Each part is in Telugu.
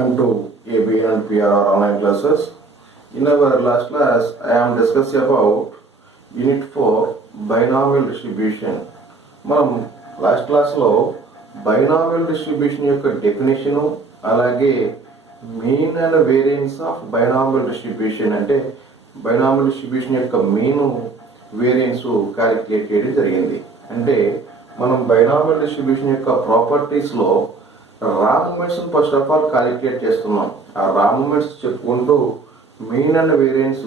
Welcome to ABN and PR online classes. In our last class, I am discussing about Unit 4 binomial distribution. మనం లాస్ట్ క్లాస్లో బైనామియల్ డిస్ట్రిబ్యూషన్ యొక్క డెఫినేషను అలాగే mean and variance of binomial distribution అంటే బైనామియల్ డిస్ట్రిబ్యూషన్ యొక్క మీను వేరియన్స్ క్యాలిక్యులేట్ చేయడం జరిగింది. అంటే మనం బైనామియల్ డిస్ట్రిబ్యూషన్ యొక్క ప్రాపర్టీస్లో raw moments first of all calculate చేస్తున్నాం. ఆ రా మూమెంట్స్ చెప్పుకుంటూ మీన్ అండ్ వేరియన్స్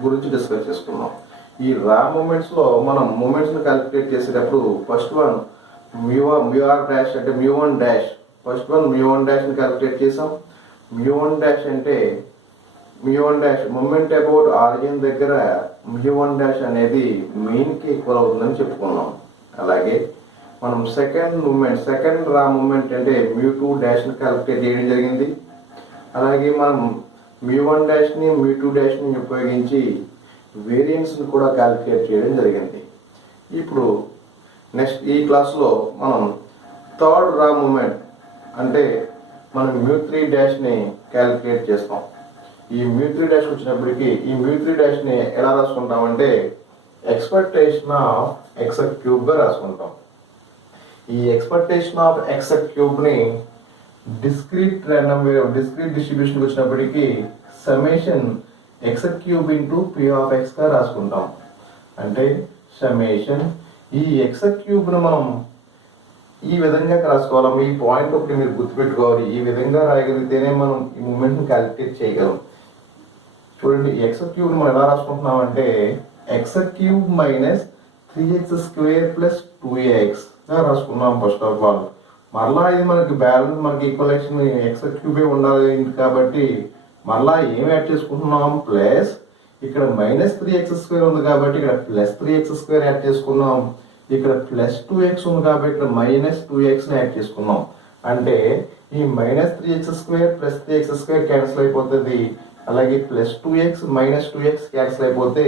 గురించి డిస్కస్ చేసుకున్నాం. ఈ రా మూమెంట్స్లో మనం మూమెంట్స్ని క్యాలిక్యులేట్ చేసేటప్పుడు ఫస్ట్ వన్ మ్యూఆర్ డాష్ అంటే mu one dash first one mu one డాష్ని క్యాలిక్యులేట్ చేసాం. మ్యూ1 డాష్ అంటే mu one dash moment about origin దగ్గర మ్యూ1 డాష్ అనేది మీన్కి ఈక్వల్ అవుతుందని చెప్పుకున్నాం. అలాగే మనం సెకండ్ రా మూమెంట్ అంటే మ్యూ2 డాష్ని క్యాలిక్యులేట్ చేయడం జరిగింది. అలాగే మనం మ్యూ1 డాష్ని మ్యూ2 డాష్ని ఉపయోగించి వేరియన్స్ని కూడా క్యాలిక్యులేట్ చేయడం జరిగింది. ఇప్పుడు నెక్స్ట్ ఈ క్లాస్లో మనం థర్డ్ రా మూమెంట్ అంటే మనం మ్యూ3 డాష్ని క్యాలిక్యులేట్ చేస్తాం. ఈ మ్యూ3 డాష్ వచ్చినప్పటికీ ఈ మ్యూ3 డాష్ని ఎలా రాసుకుంటామంటే ఎక్స్పెక్టేషన్ ఆఫ్ ఎక్స్ క్యూబ్గా రాసుకుంటాం. ఈ ఎక్స్పెక్టేషన్ ఆఫ్ ఎక్స్ క్యూబ్ని డిస్క్రీట్ డిస్ట్రిబ్యూషన్ వచ్చినప్పటికీ summation x cube into p of ఎక్స్గా రాసుకుంటాం. అంటే సమ్మేషన్ ఈ ఎక్స్ క్యూబ్ను మనం ఈ విధంగా రాసుకోవాలి. ఈ పాయింట్ ఒకటి మీరు గుర్తుపెట్టుకోవాలి. ఈ విధంగా రాయగలిగితేనే మనం ఈ మూమెంట్ని క్యాలిక్యులేట్ చేయగలం. చూడండి, ఎక్స్ క్యూబ్ని మనం ఎలా రాసుకుంటున్నాం అంటే X cube minus 3x² plus 2x గా రాసుకున్నాం ఫస్ట్ ఆఫ్ ఆల్. మరలా ఇది మనకి బ్యాలెన్స్ మనకి ఈక్వలేషన్ ఎక్స్ క్యూబే ఉండాలి కాబట్టి మరలా ఏం యాడ్ చేసుకుంటున్నాం ప్లస్ ఇక్కడ -3x² ఉంది కాబట్టి ఇక్కడ +3x² యాడ్ చేసుకున్నాం. ఇక్కడ +2x ఉంది కాబట్టి ఇక్కడ -2xని యాడ్ చేసుకున్నాం. అంటే ఈ -3x² ప్లస్ 3x² క్యాన్సిల్ అయిపోతుంది. అలాగే +2x -2x క్యాన్సిల్ అయిపోతే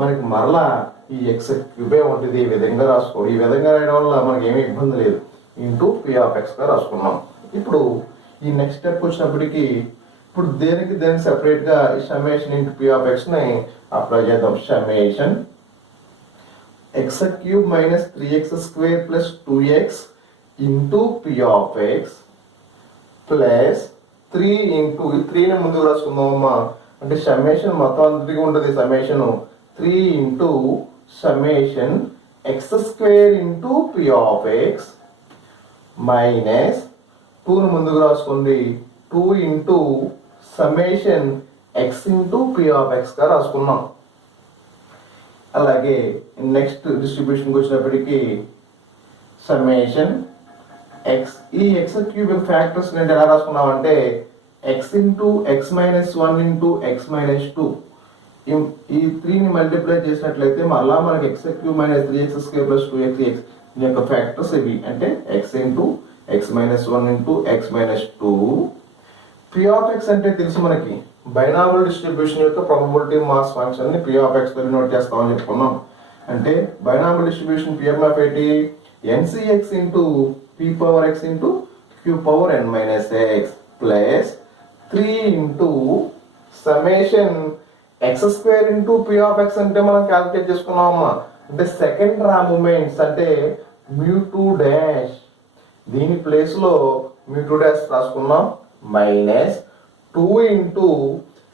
మనకి మరలా ఈ ఎక్స్ క్యూబే ఉంటుంది. ఈ విధంగా రాసుకోండి. ఈ విధంగా రాయడం వల్ల మనకి ఏమీ ఇబ్బంది లేదు. ఇంటూ పి ఆఫ్ ఎక్స్గా రాసుకున్నాం. ఇప్పుడు ఈ నెక్స్ట్ స్టెప్ వచ్చినప్పటికీ ఇప్పుడు దేనికి సెపరేట్గా ఈ సమ్మేషన్ ఇంటూ పి ఆఫ్ ఎక్స్ని అప్లై చేద్దాం. Summation x cube minus 3x² plus 2x into p of x plus 3 into 3ని ముందుకు రాసుకుందామమ్మా. అంటే సమ్మేషన్ మొత్తం అంతటికి ఉంటుంది. Summation 3 into summation x² into p of x minus 2ని ముందుకు రాసుకోండి 2 into summation x into p of ఎక్స్గా రాసుకున్నాం. అలాగే నెక్స్ట్ డిస్ట్రిబ్యూషన్కి వచ్చినప్పటికీ సమ్మేషన్ ఎక్స్ ఈ ఎక్స్ క్యూబ్ ఫ్యాక్టర్స్ అంటే ఎలా రాసుకున్నాం అంటే x into x minus 1 into x minus 2 ఈ 3ని మల్టిప్లై చేసినట్లయితే మళ్ళా మనకి X cube minus 3x² plus 2x దీని యొక్క ఫ్యాక్టర్స్ ఇవి. అంటే x into x minus 1 into x minus 2. P of X అంటే తెలుసు మనకి బైనామియల్ డిస్ట్రిబ్యూషన్ యొక్క ప్రాబబిలిటీ మాస్ ఫంక్షన్ని పి ఆఫ్ ఎక్స్ నోట్ చేస్తామని చెప్పుకున్నాం. అంటే బైనామియల్ డిస్ట్రిబ్యూషన్ పిఎంఎఫ్ ఏంటి NCX into p power x into q power n minus x plus 3 into summation x² into p of X అంటే మనం క్యాలిక్యులేట్ చేసుకున్నామమ్మా. అంటే సెకండ్ రా మూమెంట్స్ అంటే మ్యూ2 డాష్ దీని ప్లేస్లో మ్యూ2 డాష్ రాసుకున్నాం minus 2 into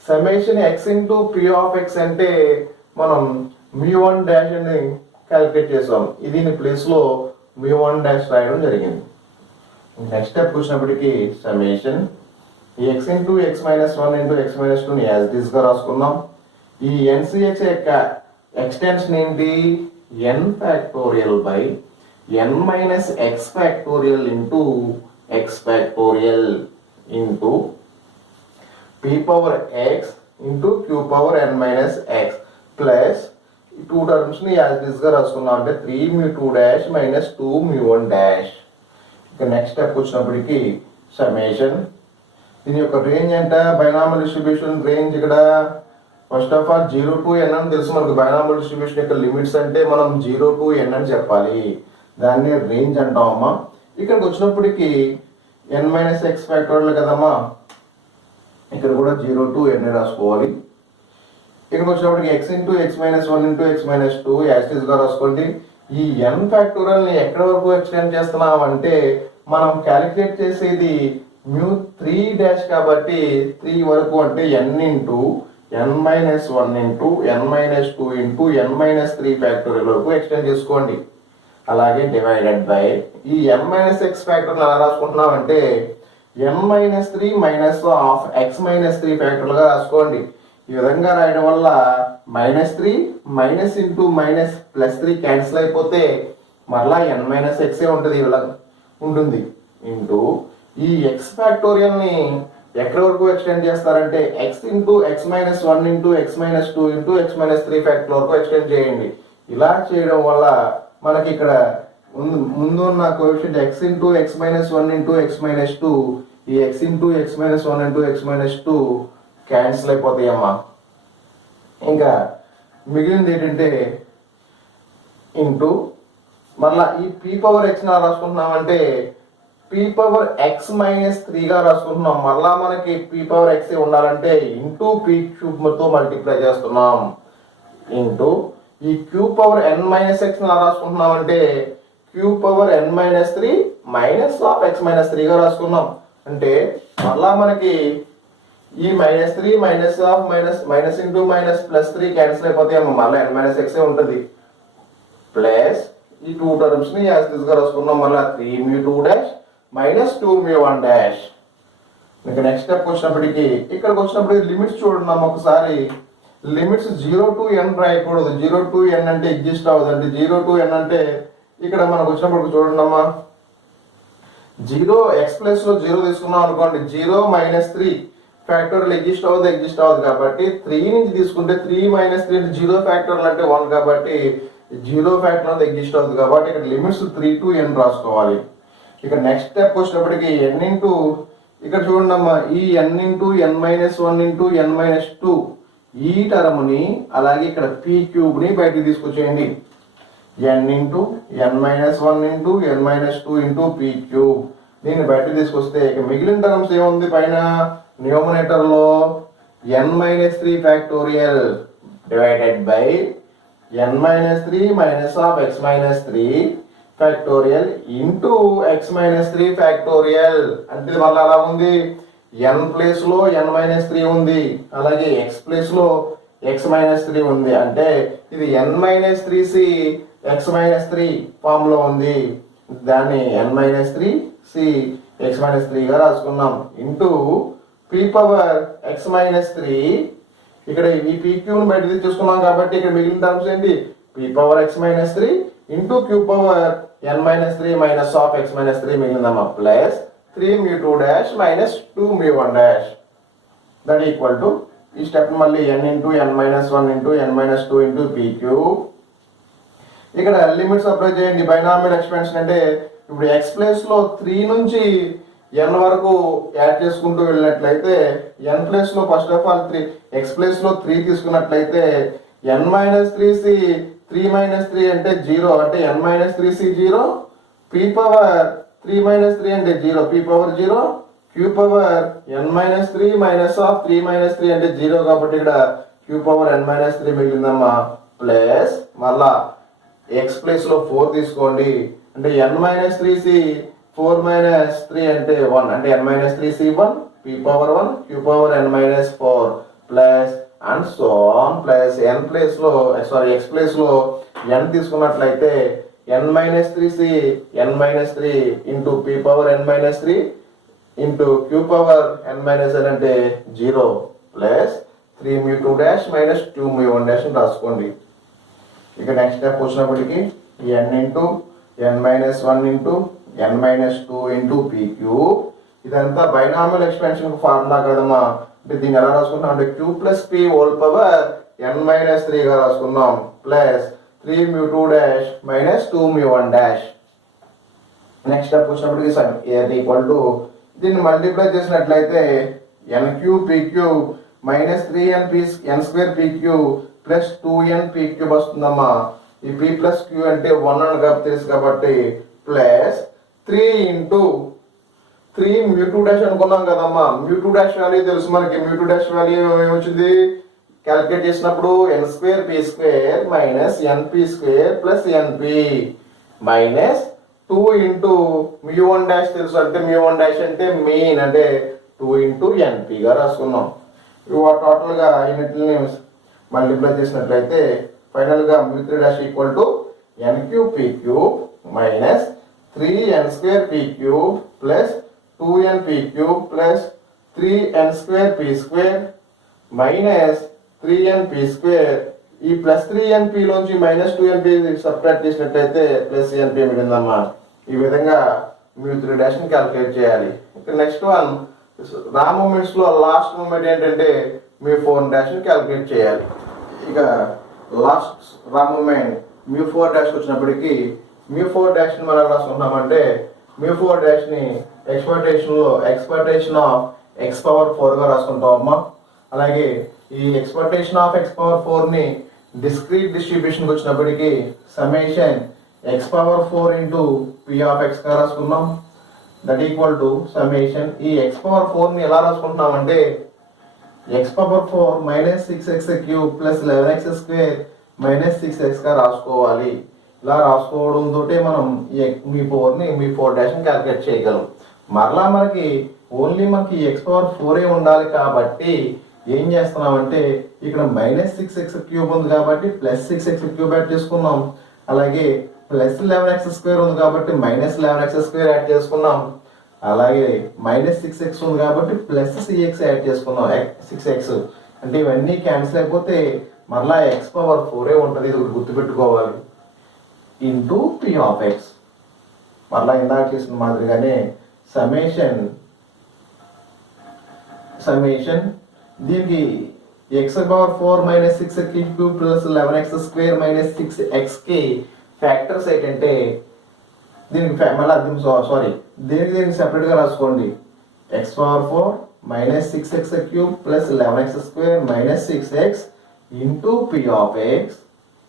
summation x into p of X అంటే మనం మ్యూ1 డాష్ అని క్యాలిక్యులేట్ చేసాం. దీని ప్లేస్లో మ్యూ1 డాష్ రాయడం జరిగింది. నెక్స్ట్ స్టెప్ వచ్చినప్పటికీ summation x into x minus 1 into x minus 2ని యాజ్ ఇట్ ఈస్గా రాసుకున్నాం. ఈ NCX యొక్క ఎక్స్టెన్షన్ ఏంటి n factorial by n minus x factorial into x factorial into p power x into q power n minus x plus ఈ 2 టర్మ్స్ని యాజ్ ఇట్ ఈస్గా రాసుకున్నాం. అంటే 3 మ్యూ2 డాష్ మైనస్ 2 మ్యూ1 డాష్. ఇక నెక్స్ట్ స్టెప్ వచ్చినప్పటికీ సమ్మేషన్ దీని యొక్క రేంజ్ ఎంత బైనామియల్ డిస్ట్రిబ్యూషన్ రేంజ్ ఇక్కడ first of all 0 to n అని తెలుసు మనకు. బైనామియల్ డిస్ట్రిబ్యూషన్ యొక్క లిమిట్స్ అంటే మనం 0 to n అని చెప్పాలి. దాన్ని రేంజ్ అంటామమ్మా. ఇక్కడికి వచ్చినప్పటికీ n మైనస్ x ఫ్యాక్టోరియల్ కదమ్మా. ఇక్కడ కూడా 0 to n రాసుకోవాలి. ఇక్కడికి వచ్చినప్పటికి x into x minus 1 into x minus 2 యాస్టీస్గా రాసుకోండి. ఈ n ఫ్యాక్టోరియల్ని ఎక్కడి వరకు ఎక్స్టెండ్ చేస్తున్నాం అంటే మనం క్యాలిక్యులేట్ చేసేది μ3 కాబట్టి 3 వరకు అంటే n into n minus 1 into n minus 2 into n minus 3 factorial వరకు ఎక్స్టెండ్ చేసుకోండి. అలాగే డివైడెడ్ బై ఈ n మైనస్ ఎక్స్ ఫ్యాక్టోరియల్ ఎలా రాసుకుంటున్నాం అంటే n minus 3 minus of x minus 3 ఫ్యాక్టోరియల్గా రాసుకోండి. ఈ విధంగా రాయడం వల్ల -3 మైనస్ ఇంటూ మైనస్ +3 క్యాన్సిల్ అయిపోతే మరలా n మైనస్ ఎక్సే ఉంటుంది. ఇలా ఉంటుంది ఇంటూ ఈ ఎక్స్ ఫ్యాక్టోరియల్ని ఎక్కడి వరకు ఎక్స్టెండ్ చేస్తారంటే x into x minus 1 into x minus 2 into x minus 3 factorial వరకు ఎక్స్టెండ్ చేయండి. ఇలా చేయడం వల్ల మనకి ఇక్కడ ముందు ఉన్న coefficient x into x minus 1 into x minus 2 ఈ x into x minus 1 into x minus 2 cancel అయిపోతాయమ్మా. ఇంకా మిగిలింది ఏంటంటే ఇంటూ మళ్ళీ ఈ p పవర్ x రాసుకుంటున్నామంటే p పవర్ x మైనస్ 3గా రాసుకుంటున్నాం. మళ్ళా మనకి p పవర్ x ఉండాలంటే ఇంటూ p క్యూబ్తో మల్టిప్లై చేస్తున్నాం. ఇంటూ ఈ q power n minus x రాసుకుంటున్నామంటే q power n minus 3 minus of x minus 3గా రాసుకున్నాం. అంటే మళ్ళా మనకి ఈ -3 minus of minus into minus +3 cancel అయిపోతాయి. మళ్ళీ n మైనస్ ఎక్సే ఉంటుంది. ప్లస్ ఈ 2 టర్మ్స్ ని యాజ్ దిస్ గా రాసుకున్నాం. మళ్ళీ 3μ2 డాష్ మైనస్ 2μ1 డాష్. ఇంకా నెక్స్ట్ స్టెప్ వచ్చినప్పటికి ఇక్కడికి వచ్చినప్పటికి లిమిట్స్ చూడండి ఒకసారి. లిమిట్స్ 0 to n రాయకూడదు. 0 to n అంటే ఎగ్జిస్ట్ అవ్వదు. అంటే 0 to n అంటే ఇక్కడ మనకు వచ్చినప్పటికి చూడండి అమ్మా 0 x ప్లస్ లో 0 తీసుకున్నాం అనుకోండి 0 మైనస్ 3 ఫ్యాక్టోరియల్ ఎగ్జిస్ట్ అవ్వదు కాబట్టి 3 నుంచి తీసుకుంటే 3 మైనస్ 3 అంటే 0 ఫ్యాక్టోరియల్ అంటే 1 కాబట్టి 0 ఫ్యాక్టోరియల్ ఎగ్జిస్ట్ అవుతుంది కాబట్టి ఇక్కడ లిమిట్స్ 3 to n రాసుకోవాలి. ఇక నెక్స్ట్ స్టెప్ వచ్చినప్పటికి n ఇంటూ ఇక్కడ చూడండి అమ్మా ఈ n into n minus 1 into n minus 2 ఈ టర్మ్ని అలాగే ఇక్కడ p క్యూబ్ని బయటికి తీసుకొచ్చేయండి. n into n minus 1 into n minus 2 into p cube దీన్ని బయటికి తీసుకొస్తే ఇక మిగిలిన టర్మ్స్ ఏముంది పైన న్యూమరేటర్ లో n minus 3 factorial divided by n minus 3 minus of x minus 3 factorial into x minus 3 factorial. అంటే మళ్ళీ అలా ఉంది n ప్లేస్ లో n మైనస్ 3 ఉంది అలాగే x ప్లేస్ లో x మైనస్ 3 ఉంది. అంటే ఇది n minus 3c x minus 3 form లో ఉంది. దాన్ని n minus 3c x minus 3గా రాసుకున్నాం. Into p power x minus 3 ఇక్కడ ఈ p క్యూబ్ని బయట తీసుకున్నాం కాబట్టి ఇక్కడ మిగిలిన టర్మ్స్ ఏంటి p power x minus 3 into q power n minus 3 minus of x minus 3 మిగిలిందమ్మా plus 3μ2 dash minus 2μ1 dash that equal to ఈ స్టెప్ మళ్ళీ n into n minus 1 into n minus 2 into p cube. ఇక్కడ లిమిట్స్ అప్లై చేయండి. బైనామియల్ ఎక్స్పాన్షన్ అంటే ఇప్పుడు x ప్లేస్ లో 3 నుంచి n వరకు యాడ్ చేసుకుంటూ వెళ్ళినట్లయితే n ప్లేస్ లో first of all 3 x place లో 3 తీసుకున్నట్లయితే n మైనస్ 3c 3 మైనస్ 3 అంటే 0 అంటే n minus 3c 0 p power 3 minus 3 అంటే 0 p power 0 q power n minus 3 minus of 3 minus 3 అంటే 0 కాబట్టి ఇక్కడ q పవర్ n మైనస్ 3 మిగిలిందమ్మా ప్లస్ మళ్ళా x ప్లేస్ లో 4 తీసుకోండి అంటే n మైనస్ 3c 4 మైనస్ 3 అంటే 1 అంటే n minus 3c 1 p power 1 q power n minus 4 plus and so on plus n place లో x ప్లేస్ లో n తీసుకున్నట్లయితే n minus 3c n minus 3 into p power n minus 3 into q power n minus n అంటే 0 ప్లస్ 3μ2 డాష్ మైనస్ 2μ1 డాష్ అని రాసుకోండి. ఇక నెక్స్ట్ స్టెప్ వచ్చినప్పటికి n into n minus 1 into n minus 2 into p cube. ఇదంతా బైనామియల్ ఎక్స్పాన్షన్ ఫార్ములా కదమ్మా. అంటే దీన్ని ఎలా రాసుకున్నాం అంటే q plus p whole power n minus 3గా రాసుకున్నాం plus 3μ2 dash minus 2μ1 dash. Next step వచ్చినప్పటికి ఈక్వల్ టు దీన్ని మల్టిప్లై చేసినట్లయితే n cube p cube minus 3n square p cube plus 2n p cube వస్తుందమ్మా. ఈ p ప్లస్ q అంటే 1 అని తెలుసు కాబట్టి ప్లస్ 3 ఇంటూ 3 μ2 డాష్ అనుకున్నాం కదమ్మా. μ2 డాష్ వాల్యూ తెలుసు మనకి. μ2 డాష్ వాల్యూ ఏమొచ్చింది క్యాలిక్యులేట్ చేసినప్పుడు n2p² minus np² plus np minus 2 into μ1 dash తెలుసు. అంటే μ1 డాష్ అంటే మీన్, అంటే 2 ఇంటూ npగా రాసుకున్నాం. ఇవి టోటల్గా యూనిట్ని మల్టిప్లై చేసినట్లయితే ఫైనల్గా μ3 dash equal to n3p³ minus 3n2p³ plus 2np³ plus 3n2p² minus 3np². ఈ ప్లస్ 3np లోంచి మైనస్ 2np సబ్ట్రాక్ట్ చేసినట్లయితే ప్లస్ np మిగిలిందమ్మా. ఈ విధంగా μ3 డాష్ని క్యాలిక్యులేట్ చేయాలి. ఇక నెక్స్ట్ వన్ రా మూమెంట్స్లో లాస్ట్ మూమెంట్ ఏంటంటే μ4 డాష్ని క్యాలిక్యులేట్ చేయాలి. ఇక లాస్ట్ రా మూమెంట్ μ4 డాష్కి వచ్చినప్పటికీ μ4 డాష్ని మనం రాసుకుంటామంటే μ4 డాష్ని ఎక్స్పెక్టేషన్ ఆఫ్ x⁴గా రాసుకుంటామమ్మా. అలాగే ఈ ఎక్స్పెక్టేషన్ ఆఫ్ x⁴ని డిస్క్రీట్ డిస్ట్రిబ్యూషన్కి వచ్చినప్పటికీ సమేషన్ x⁴ ఇంటూ p(x)గా రాసుకున్నాం. దట్ ఈక్వల్ టు సమేషన్ ఈ x⁴ని ఎలా రాసుకుంటున్నామంటే x⁴ minus 6x³ plus 11x² minus 6x రాసుకోవాలి. ఇలా రాసుకోవడంతో మనం μ4 డాష్ని క్యాలిక్యులేట్ చేయగలం. మరలా మనకి ఓన్లీ x⁴ ఉండాలి కాబట్టి ఏం చేస్తున్నామంటే ఇక్కడ మైనస్ 6x³ ఉంది కాబట్టి ప్లస్ 6x³ యాడ్ చేసుకున్నాం. అలాగే ప్లస్ 11x² ఉంది కాబట్టి మైనస్ 11x² యాడ్ చేసుకున్నాం. అలాగే మైనస్ 6x ఉంది కాబట్టి ప్లస్ 6x యాడ్ చేసుకున్నాం. 6x అంటే ఇవన్నీ క్యాన్సిల్ అయిపోతే మరలా x⁴ ఉంటుంది. ఇది ఒకటి గుర్తుపెట్టుకోవాలి. Into p(x). మరలా ఇందాక చేసిన మాదిరిగానే సమేషన్ దీనికి x⁴ minus 6x³ plus 11x² minus 6xకి ఫ్యాక్టర్స్ ఏంటంటే దీనికి దీనికి సెపరేట్గా రాసుకోండి. x⁴ minus 6x³ plus 11x² minus 6x into p(x)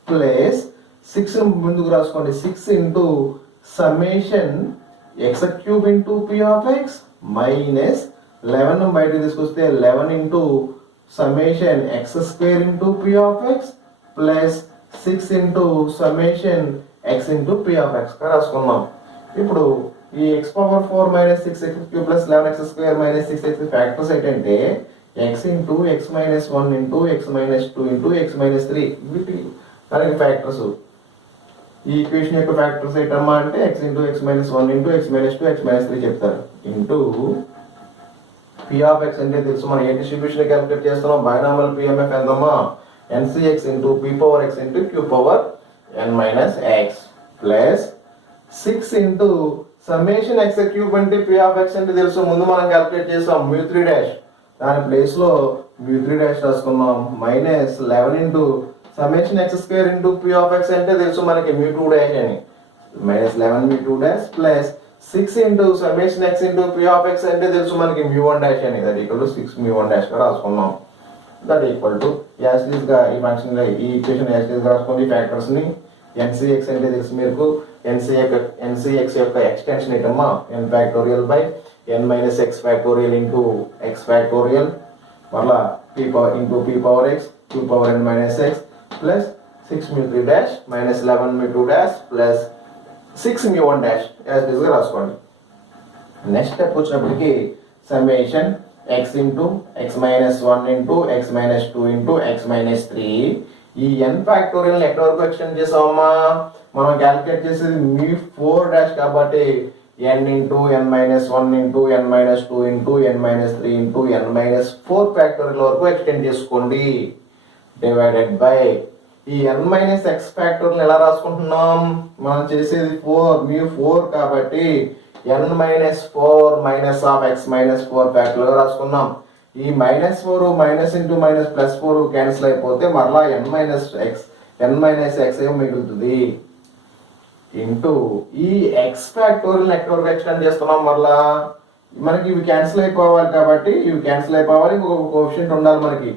plus 6 ముందుకు రాసుకోండి. 6 into summation x³ into p(x) minus 11 బయటకు తీసుకొస్తే 11 into summation x² into p(x) plus 6 into summation x into p(x)గా రాసుకున్నాం. ఇప్పుడు ఈ x⁴ minus 6x³ plus 11x² minus 6x factors ఏంటంటే x into x minus 1 into x minus 2 into x minus 3 వీటి మనకి ఫ్యాక్టర్స్. ఈ ఈక్వేషన్ యొక్క ఫ్యాక్టర్స్ ఏంటమ్మా అంటే x into x minus 1 into x minus 2 x minus 3 చెప్తారు. ఇంటూ p(x) అంటే తెలుసు. మనం ఏ డిస్ట్రిబ్యూషన్ క్యాలిక్యులేట్ చేస్తున్నాం? బైనామియల్ PMF ఎంతమ్మా? NCX into p(x) into q(n minus x) plus 6 into summation x³ అంటే p(x) అంటే తెలుసు. ముందు మనం క్యాలిక్యులేట్ చేసాం μ3 డాష్. దాని ప్లేస్లో μ3 డాష్ రాసుకున్నాం. Minus 11 into summation x² into p(x) అంటే తెలుసు మనకి μ2 డాష్ అని. Minus 11 μ2 dash plus 6 into summation x into p(x) అంటే తెలుసు మనకి μ1 డాష్ అని. దట్ ఈక్వల్ టు 6 μ1 డాష్గా రాసుకున్నాం. దట్ ఈక్వల్ టు యాస్లీస్గా ఈ ఫంక్షన్ ఈ ఈక్వేషన్ యాస్లీస్గా రాసుకోండి. ఫ్యాక్టర్స్ని NCX అంటే తెలుసు మీకు. NCX యొక్క ఎక్స్టెన్షన్ ఏంటమ్మా? n factorial by n minus x factorial into x factorial మళ్ళా into p(x) q(n minus x plus 6 μ3 dash minus 11 μ2 dash plus 6 μ1 dash యాస్లీస్గా రాసుకోండి. నెక్స్ట్ స్టెప్ వచ్చినప్పటికీ summation x into x minus 1 into x minus 2 into x minus 3 ఈ n ఫ్యాక్టోరియల్ ఎక్కడ వరకు ఎక్స్టెండ్ చేసామమ్మా? మనం క్యాలిక్యులేట్ చేసేది μ4 డాష్ కాబట్టి n into n minus 1 into n minus 2 into n minus 3 into n minus 4 factorial వరకు ఎక్స్టెండ్ చేసుకోండి. డివైడెడ్ బై ఈ n మైనస్ x ఫ్యాక్టోరియల్ ఎలా రాసుకుంటున్నాం? మనం చేసేది μ4 కాబట్టి n minus 4 minus of x minus 4 factorial రాసుకున్నాం. ఈ -4 minus into minus plus 4 cancel అయిపోతే మరలా n మైనస్ x ఏమో మిగులుతుంది. ఇంటూ ఈ x ఫ్యాక్టోరియల్ ఎక్కడ వరకు ఎక్స్టెండ్ చేస్తున్నాం? మరలా మనకి ఇవి క్యాన్సిల్ అయిపోవాలి కాబట్టి ఇంకొక కోఎఫిషియంట్ ఉండాలి మనకి.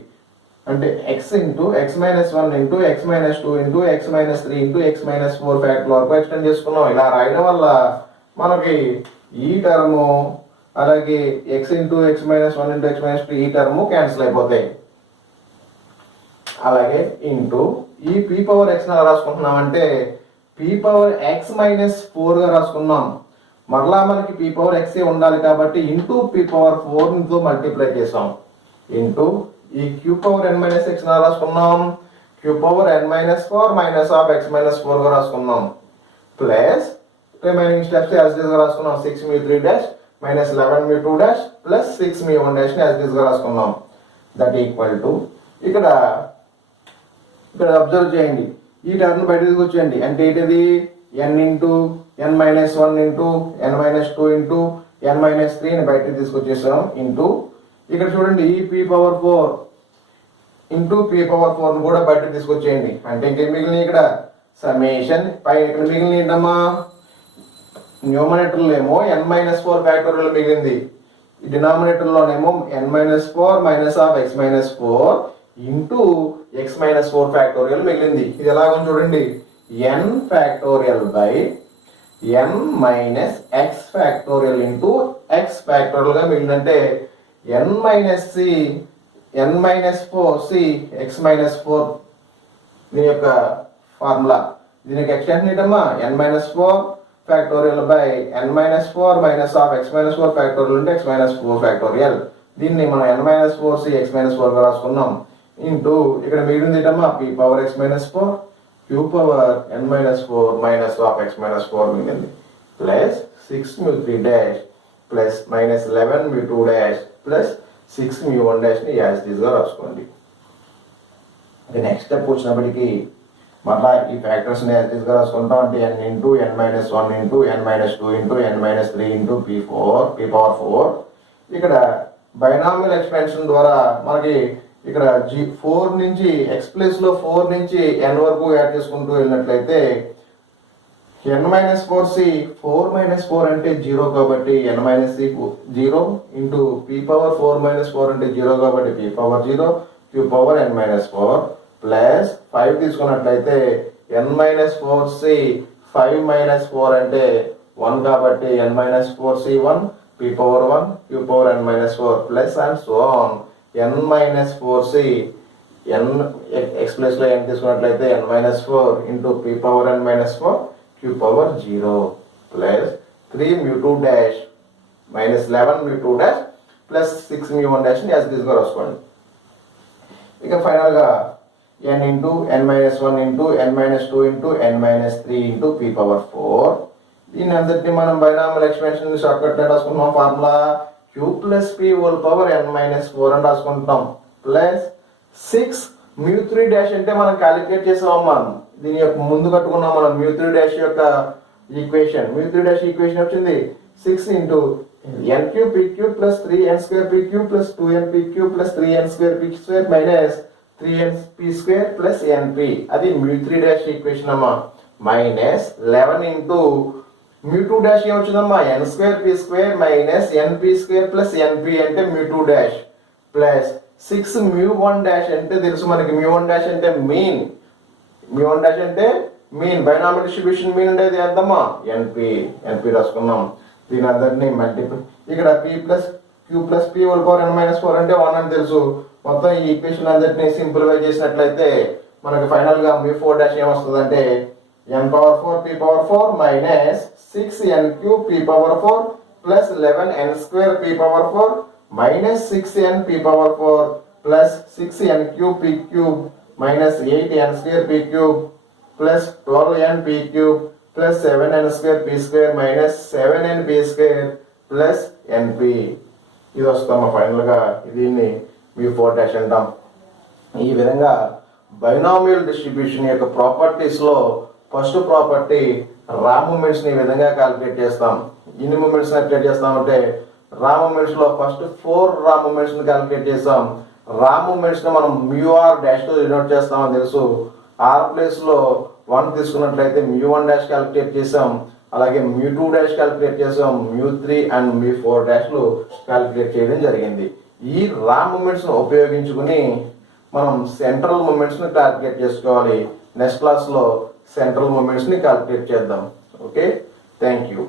అంటే x into x minus 1 into x minus 2 into x minus 3 into x minus 4 factorial వరకు ఎక్స్టెండ్ చేసుకున్నాం. ఇలా రాయడం వల్ల మనకి ఈ టర్ము అలాగే x into x minus 1 into x minus 2 ఈ టర్మ్ క్యాన్సిల్ అయిపోతాయి. అలాగే ఇంటూ ఈ p పవర్ x ఎలా రాసుకుంటున్నామంటే p పవర్ x మైనస్ 4గా రాసుకున్నాం. మరలా మనకి p పవర్ x ఉండాలి కాబట్టి ఇంటూ p పవర్ 4తో మల్టిప్లై చేసాం. ఇంటూ ఈ q power n minus x ఎలా రాసుకున్నాం, q power n minus 4 minus of x minus 4గా రాసుకున్నాం. Plus remaining steps as it గా రాసుకున్నాం. 6 mu 3 dash minus 11 mu 2 dash plus 6 mu 1 dash ని యాజ్ ఇట్ గా రాసుకున్నాం. దట్ ఈక్వల్ టు ఇక్కడ అబ్జర్వ్ చేయండి, ఈ టర్మ్ బయట తీసుకొచ్చేయండి. అంటే ఏంటిది n into n minus 1 into n minus 2 into n minus 3 ని బయటకు తీసుకొచ్చేసాం. ఇంటూ ఇక్కడ చూడండి ఈ p power 4 into p power 4 ని కూడా బయటకు తీసుకొచ్చేయండి. అంటే ఇంకేం మిగిలిన ఇక్కడ సమ్మేషన్ పై ఇక్కడ మిగిలిన ఏంటమ్మా, న్యూమరేటర్ ఏమో n మైనస్ 4 ఫ్యాక్టోరియల్ మిగిలింది, డినామినేటర్ లోనేమో n minus 4 minus of x minus 4 into x minus 4 factorial మిగిలింది. ఇది ఎలాగో చూడండి, n factorial by n minus x factorial into x factorial గా మిగిలిందంటే n minus c n minus 4c x minus 4 దీని యొక్క ఫార్ములా. దీనికి ఎక్స్టెన్షన్ ఏంటమ్మా, n minus 4 factorial by n minus 4 minus of x minus 4 factorial అంటే x మైనస్ 4 ఫ్యాక్టోరియల్. దీన్ని మనం n minus 4c x minus 4 గా రాసుకున్నాం. ఇంటూ ఇక్కడ మిగిలింది ఏంటమ్మా p power x minus 4 q power n minus 4 minus of x minus 4 మిగిలింది. Plus 6 mu 3 dash plus minus 11 mu 2 dash plus 6 mu 1 dash ని యాజ్ ఇట్ ఈస్ గా రాసుకోండి. నెక్స్ట్ స్టెప్ వచ్చినప్పటికీ మళ్ళా ఈ ఫ్యాక్టర్స్ ని యాజ్ ఇట్ ఈస్ గా రాసుకుంటాం. అంటే n into n minus 1 into n minus 2 into n minus 3 into p power 4. ఇక్కడ బైనామియల్ ఎక్స్పాన్షన్ ద్వారా మనకి ఇక్కడ 4 నుంచి x ప్లస్ లో 4 నుంచి n వరకు యాడ్ చేసుకుంటూ వెళ్ళినట్లయితే n మైనస్ 4c 4 మైనస్ 4 అంటే 0 కాబట్టి n minus c 0 into p power 4 minus 4 అంటే 0 కాబట్టి p power 0 q power n minus 4 plus 5 తీసుకున్నట్లయితే n మైనస్ 4c 5 మైనస్ 4 అంటే 1 కాబట్టి n minus 4c 1 p power 1 q power n minus 4 plus and so on n minus 4c n x plus లో n తీసుకున్నట్లయితే n minus 4 into p power n minus 4 q power 0 plus 3 mu 2 dash minus 11 mu 2 dash plus 6 mu 1 dash ని యాజ్ ఇట్ గా రాసుకోండి. ఇక ఫైనల్ గా n into n minus 1 into n minus 2 into n minus 3 into p power 4. దీని అందరినీ మనం బైనామియల్ ఎక్స్పాన్షన్ షార్ట్ కట్ లో రాసుకుంటున్నాం. Formula q plus p whole power n minus 4 అని రాసుకుంటాం. ప్లస్ 6 mu 3 డాష్ అంటే మనం క్యాలిక్యులేట్ చేసామమ్మా. దీని యొక్క ముందు కట్టుకున్నాం మనం mu 3 డాష్ యొక్క ఈక్వేషన్. mu 3 డాష్ ఈక్వేషన్ వచ్చింది 6 into n cube p cube plus 3n square p cube plus 2n p cube plus 3n square p square minus 3n p square plus np. అది mu 3 డాష్ ఈక్వేషన్ అమ్మా. మైనస్ 11 ఇంటూ mu 2 డాష్ ఏమొచ్చిందమ్మా, n square p square minus np square plus np అంటే mu 2 dash plus 6 mu 1 dash అంటే తెలుసు మనకి mu 1 డాష్ అంటే మీన్. mu 1 డాష్ అంటే మీన్, బైనామియల్ డిస్ట్రిబ్యూషన్ మీన్ ఉండేది ఎంతమ్మా, np రాసుకున్నాం. దీని అందరినీ మల్టిపుల్ ఇక్కడ p plus q plus p whole power n minus 4 అంటే 1 అని తెలుసు. మొత్తం ఈ ఈక్వేషన్ అందరినీ సింప్లిఫై చేసినట్లయితే మనకి ఫైనల్ గా mu 4 డాష్ ఏమొస్తుంది అంటే n power 4 p power 4 minus 6n cube p power 4 plus 11n square p power 4 minus 6n p power 4 plus 6n cube p cube minus 8n square p cube plus 12n p cube plus 7n square p square minus 7n p square plus np. ఇది వస్తామా ఫైనల్ గా దీన్ని mu 4 డాష్ అంటాం. ఈ విధంగా బైనామియల్ డిస్ట్రిబ్యూషన్ యొక్క ప్రాపర్టీస్ లో ఫస్ట్ ప్రాపర్టీ రా మూమెంట్స్ ని ఈ విధంగా క్యాలిక్యులేట్ చేస్తాం. ఎన్ని మూమెంట్స్ క్యాలిక్యులేట్ చేస్తామంటే రా మూమెంట్స్ లో ఫస్ట్ 4 రా మూమెంట్స్ ని క్యాలిక్యులేట్ చేస్తాం. రా మూమెంట్స్ ని మనం μr డాష్ తో డినోట్ చేస్తామని తెలుసు. r ప్లేస్ లో 1 తీసుకున్నట్లయితే mu1 డాష్ క్యాలిక్యులేట్ చేసాం. అలాగే mu2 డాష్ క్యాలిక్యులేట్ చేసాం. mu3 అండ్ mu4 డాష్ లు క్యాలిక్యులేట్ చేయడం జరిగింది. ఈ రా మూమెంట్స్ ను ఉపయోగించుకుని మనం సెంట్రల్ మూమెంట్స్ ని క్యాలిక్యులేట్ చేసుకోవాలి. నెక్స్ట్ క్లాస్ లో సెంట్రల్ మూమెంట్స్ ని క్యాలిక్యులేట్ చేద్దాం. Okay, thank you.